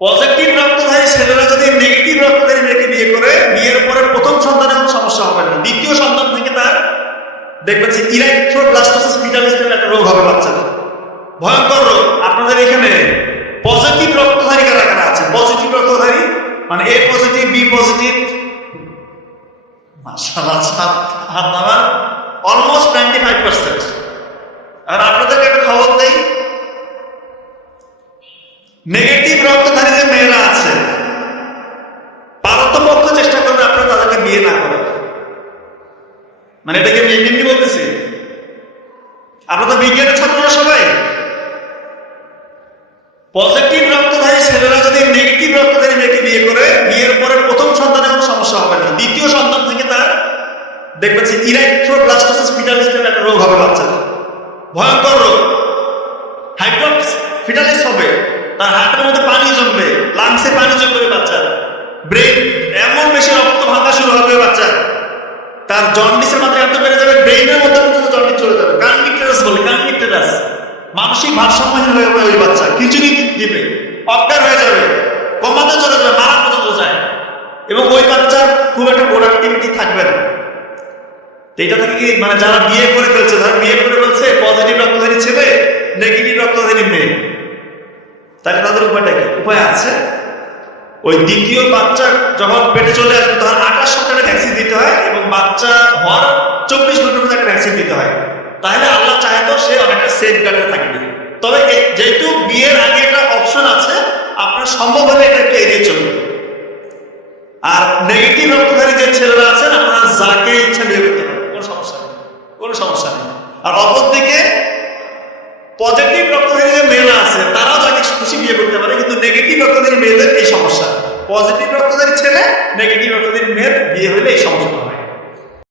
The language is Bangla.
পজিটিভ রক্তধারী ছেলেরা যদি নেগেটিভ রক্তধারী মেয়েকে বিয়ে করে, বিয়ের পরে প্রথম সন্তানের কোনো সমস্যা হবে না, দ্বিতীয় সন্তান থেকে তার দেখবেন যে ইরাইথ্রোব্লাস্টোসিস ফিটালিস নামে একটা রোগ হবে বাচ্চাদের। ভয়ঙ্কর রোগ। আপনাদের এখানে পজিটিভ রক্তধারী কারা কারা আছে? পজিটিভ রক্তধারী মানে এ পজিটিভ, বি পজিটিভ, মাশাআল্লাহ হাত নামান অলমোস্ট 95%। আর আপনাদেরকে একটা খবর দেই, নেগেটিভ রক্তধারী যে মেয়েরা আছে পারতপক্ষ চেষ্টা করবে আপনারা তাদেরকে বিয়ে না করে। মানে এটাকে আমি এমনি বলতেছি, আপনারা তো বিজ্ঞানের ছাত্ররা সবাই। পজিটিভ রক্তধারী ছেলেরা যদি নেগেটিভ রক্তধারী মেয়েকে বিয়ে করে, বিয়ের পরে প্রথম সন্তানের কোনো সমস্যা হবে না, দ্বিতীয় সন্তান থেকে তার দেখবেন যে ইরাইথ্রোব্লাস্টোসিস ফিটালিস নামে একটা রোগ হবে বাচ্চাদের। ভয়ঙ্কর রোগ। হাইড্রোক্স ফিটালিস হবে, তার হাতের মধ্যে পানি জমবে, লাংসে পানি জমবে বাচ্চার, ব্রেন এমন বেশি রক্ত ভাঙা শুরু হবে বাচ্চার, তার জন্ডিসের মাত্রা এত বেড়ে যাবে, ব্রেইনের মধ্যে পর্যন্ত জন্ডিস চলে যাবে। কাননিকটেরাস বলে, কাননিকটেরাস, মানসিক ভারসাম্যহীন হয়ে যাবে ওই বাচ্চা, খিচুড়ি দিবে, অজ্ঞান হয়ে যাবে, কমাতে চলে যাবে, মারা পর্যন্ত যায়, এবং ওই বাচ্চার খুব একটা প্রোডাক্টিভিটি থাকবে না। এটা থেকে কি মানে যারা বিয়ে করে ফেলছে, তারা বিয়ে করে ফেলছে পজিটিভ রক্তধারী ছেলে, নেগেটিভ রক্তধারী মেয়ে, তাহলে তাদের উপায়টা কি? উপায় আছে। ওই দ্বিতীয় বাচ্চা যখন পেটে চলে আসবে তখন 28 সপ্তাহে ভ্যাকসিন দিতে হয়, এবং বাচ্চা হওয়ার 24 ঘন্টার মধ্যে একটা ভ্যাকসিন দিতে হয়। তাহলে আল্লাহ চাহে তো সে অনেকটা সেফ গার্ডে থাকবে। তবে যেহেতু বিয়ের আগে একটা অপশন আছে, আপনার সম্ভব হলে এটা একটু এড়িয়ে চলবে। আর নেগেটিভ রক্তধারী যে ছেলেরা আছেন, আপনারা যাকে ইচ্ছা বিয়ে করতে পারেন, কোনো সমস্যা নেই, কোনো সমস্যা নেই। আর অপরদিকে পজিটিভ রক্তধারী যে মেয়েরা আছে তারাও যাকে খুশি বিয়ে করতে পারে, কিন্তু নেগেটিভ রক্তধারী মেয়েদের এই সমস্যা। পজিটিভ রক্তধারী ছেলে, নেগেটিভ রক্তধারী মেয়ের বিয়ে হলে এই সমস্যা।